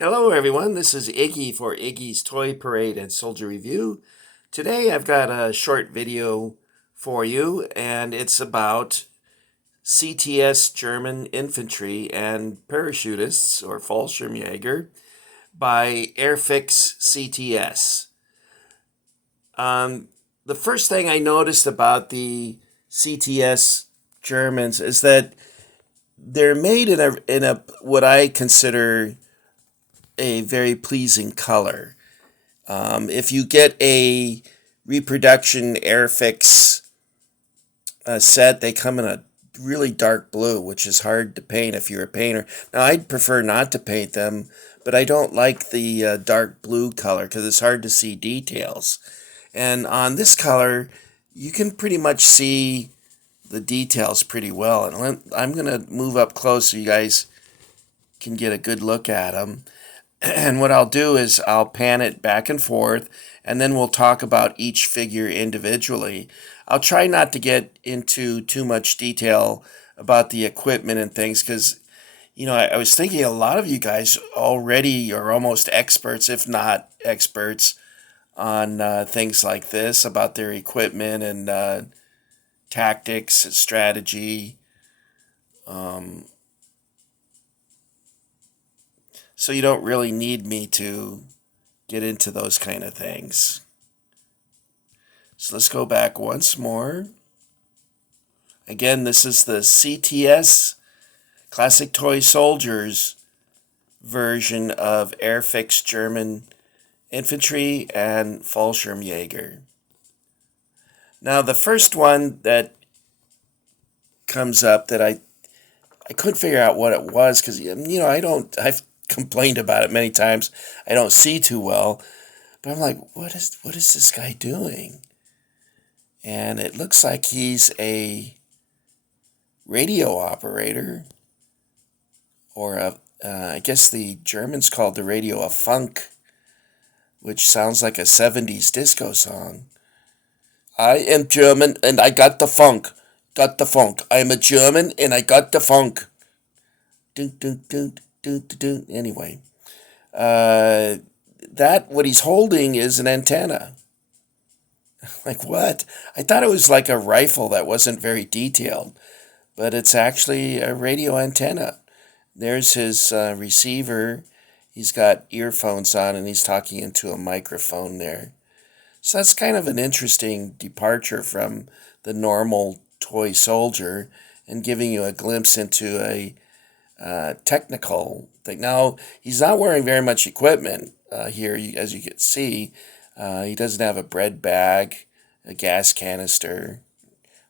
Hello everyone, this is Iggy for Iggy's Toy Parade and Soldier Review. Today I've got a short video for you and it's about CTS German Infantry and Parachutists or Fallschirmjäger by Airfix CTS. The first thing I noticed about the CTS Germans is that they're made in a what I consider a very pleasing color. If you get a reproduction Airfix set, they come in a really dark blue, which is hard to paint if you're a painter. Now, I'd prefer not to paint them, but I don't like the dark blue color because it's hard to see details. And on this color, you can pretty much see the details pretty well. And I'm going to move up close so you guys can get a good look at them. And what I'll do is I'll pan it back and forth, and then we'll talk about each figure individually. I'll try not to get into too much detail about the equipment and things because, I was thinking a lot of you guys already are almost experts, if not experts, on things like this, about their equipment and tactics and strategy. So you don't really need me to get into those kind of things. So let's go back once more. Again, this is the CTS Classic Toy Soldiers version of Airfix German Infantry and Fallschirmjäger. Now, the first one that comes up that I couldn't figure out what it was because, I've complained about it many times. I don't see too well, but I'm like, what is this guy doing? And it looks like he's a radio operator, or I guess the Germans called the radio a funk, which sounds like a 70s disco song. I am German and I got the funk. Got the funk. I'm a German and I got the funk. Dun, dun, dun. Anyway, what he's holding is an antenna. Like what? I thought it was like a rifle that wasn't very detailed, but it's actually a radio antenna. There's his receiver. He's got earphones on and he's talking into a microphone there. So that's kind of an interesting departure from the normal toy soldier and giving you a glimpse into a technical thing. Now, he's not wearing very much equipment here, as you can see. He doesn't have a bread bag, a gas canister,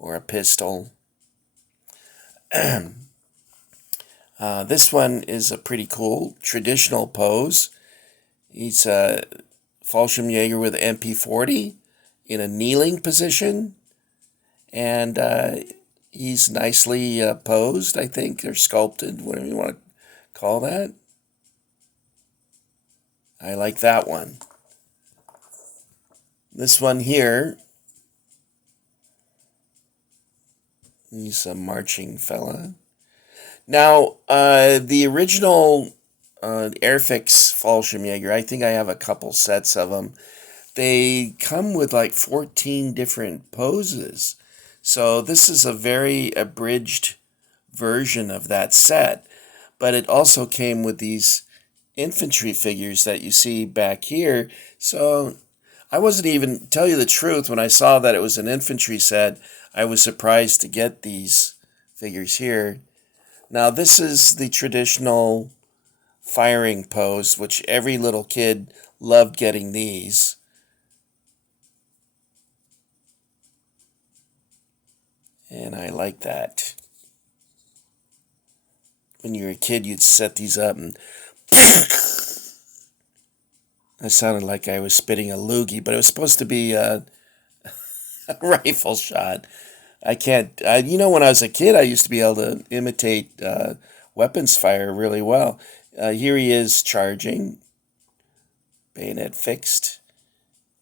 or a pistol. This one is a pretty cool traditional pose. He's a Fallschirmjäger with an MP40 in a kneeling position, and he's nicely posed, I think, or sculpted, whatever you want to call that. I like that one. This one here, he's a marching fella. Now, the original Airfix Fallschirmjäger, I think I have a couple sets of them. They come with like 14 different poses. So this is a very abridged version of that set. But it also came with these infantry figures that you see back here. So I wasn't even, tell you the truth, when I saw that it was an infantry set, I was surprised to get these figures here. Now this is the traditional firing pose, which every little kid loved getting these. And I like that. When you were a kid, you'd set these up and I sounded like I was spitting a loogie, but it was supposed to be a rifle shot. I can't, when I was a kid, I used to be able to imitate weapons fire really well. Here he is charging, bayonet fixed,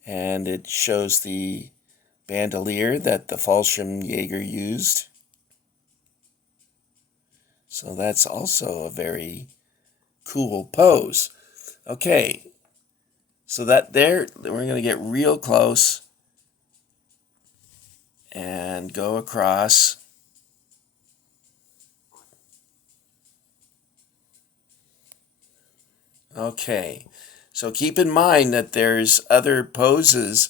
and it shows the bandolier that the Fallschirmjäger used. So that's also a very cool pose. Okay, so that there, we're going to get real close and go across. Okay, so keep in mind that there's other poses.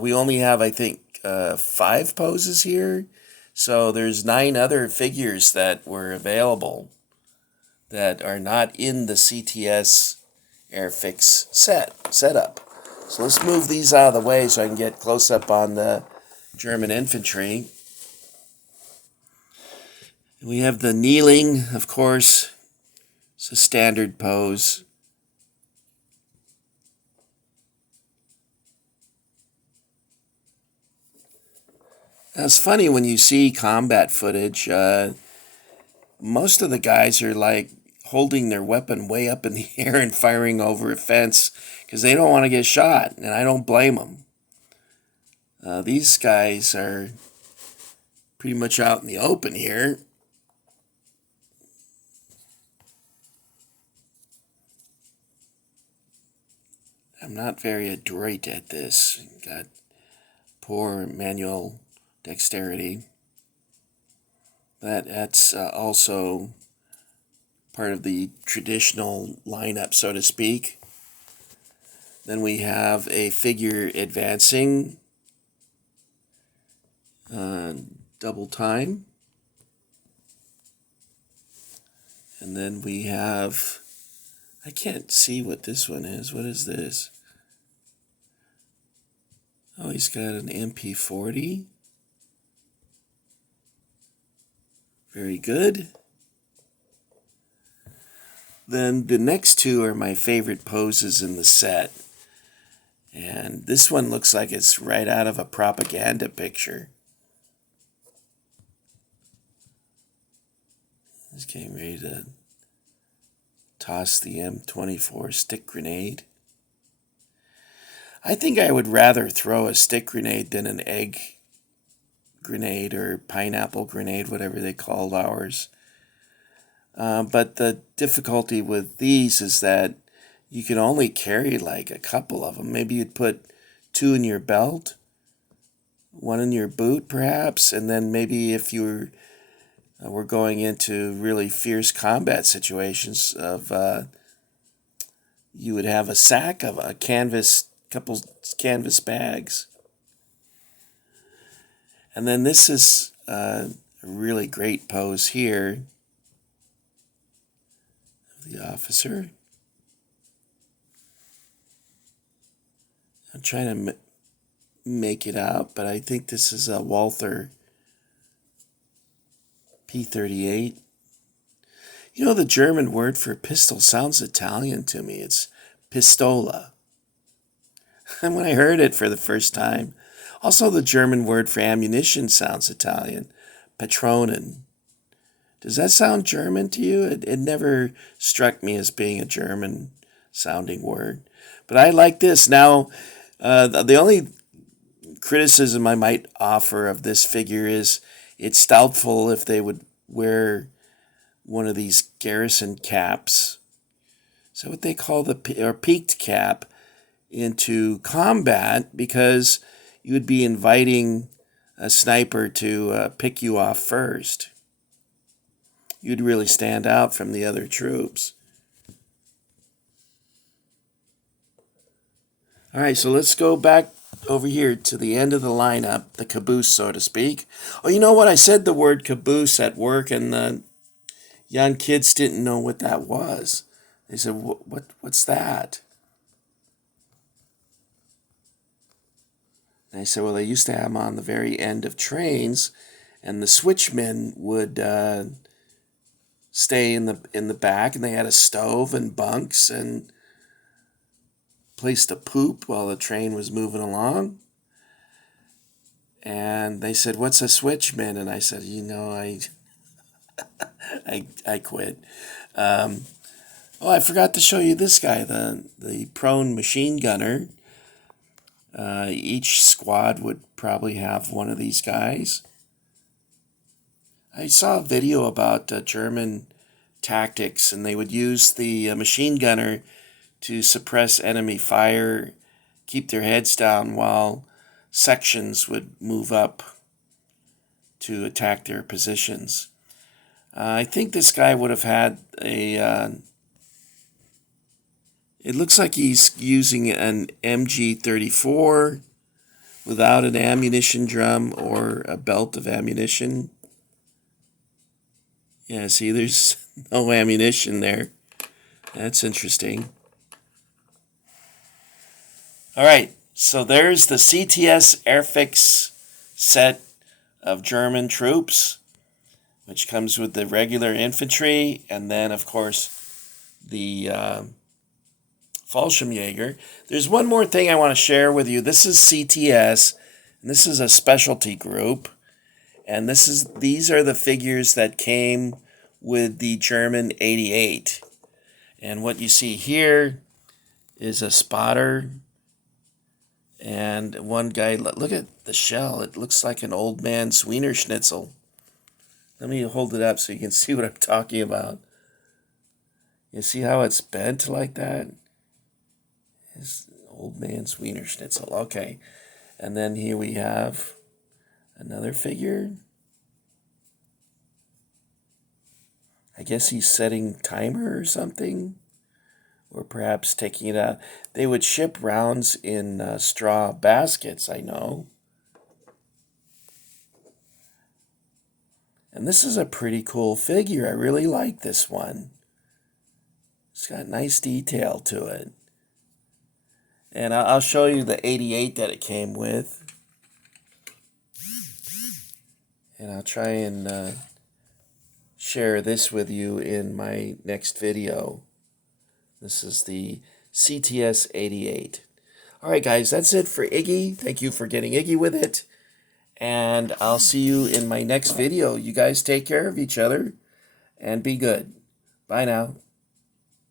We only have, I think, 5 poses here. So there's 9 other figures that were available that are not in the CTS Airfix setup. So let's move these out of the way so I can get close up on the German infantry. We have the kneeling, of course. It's a standard pose. Now, it's funny when you see combat footage, most of the guys are like holding their weapon way up in the air and firing over a fence because they don't want to get shot, and I don't blame them. These guys are pretty much out in the open here. I'm not very adroit at this. Got poor manual dexterity. That's also part of the traditional lineup, so to speak. Then we have a figure advancing double time. And then we have, I can't see what this one is. What is this? Oh, he's got an MP40. Very good. Then the next 2 are my favorite poses in the set. And this one looks like it's right out of a propaganda picture. He's getting ready to toss the M24 stick grenade. I think I would rather throw a stick grenade than an egg grenade or pineapple grenade, whatever they called ours. But the difficulty with these is that you can only carry like a couple of them. Maybe you'd put 2 in your belt, 1 in your boot perhaps, and then maybe if you were going into really fierce combat situations, you would have a sack of a couple canvas bags. And then this is a really great pose here of the officer. I'm trying to make it out, but I think this is a Walther P38. You know, the German word for pistol sounds Italian to me. It's pistola. And when I heard it for the first time, also the German word for ammunition sounds Italian, Patronen. Does that sound German to you? It never struck me as being a German sounding word. But I like this. Now, the only criticism I might offer of this figure is it's doubtful if they would wear one of these garrison caps. Is that what they call or peaked cap into combat? Because you would be inviting a sniper to pick you off first. You'd really stand out from the other troops. All right, so let's go back over here to the end of the lineup, the caboose, so to speak. Oh, you know what? I said the word caboose at work, and the young kids didn't know what that was. They said, what's that? And I said, well, they used to have them on the very end of trains, and the switchmen would stay in the back, and they had a stove and bunks and place to poop while the train was moving along. And they said, what's a switchman? And I said, I quit. I forgot to show you this guy, the prone machine gunner. Each squad would probably have one of these guys. I saw a video about German tactics, and they would use the machine gunner to suppress enemy fire, keep their heads down while sections would move up to attack their positions. I think this guy would have had a... it looks like he's using an MG34 without an ammunition drum or a belt of ammunition. Yeah, see, there's no ammunition there. That's interesting. All right, so there's the CTS Airfix set of German troops, which comes with the regular infantry, and then, of course, the Fallschirmjäger. There's one more thing I want to share with you. This is CTS, and this is a specialty group, and these are the figures that came with the German 88. And what you see here is a spotter, and one guy, look at the shell. It looks like an old man's Wiener Schnitzel. Let me hold it up so you can see what I'm talking about. You see how it's bent like that? It's old man's Wiener Schnitzel. Okay. And then here we have another figure. I guess he's setting timer or something. Or perhaps taking it out. They would ship rounds in straw baskets, I know. And this is a pretty cool figure. I really like this one. It's got nice detail to it. And I'll show you the 88 that it came with. And I'll try and share this with you in my next video. This is the CTS 88. All right, guys, that's it for Iggy. Thank you for getting Iggy with it. And I'll see you in my next video. You guys take care of each other and be good. Bye now.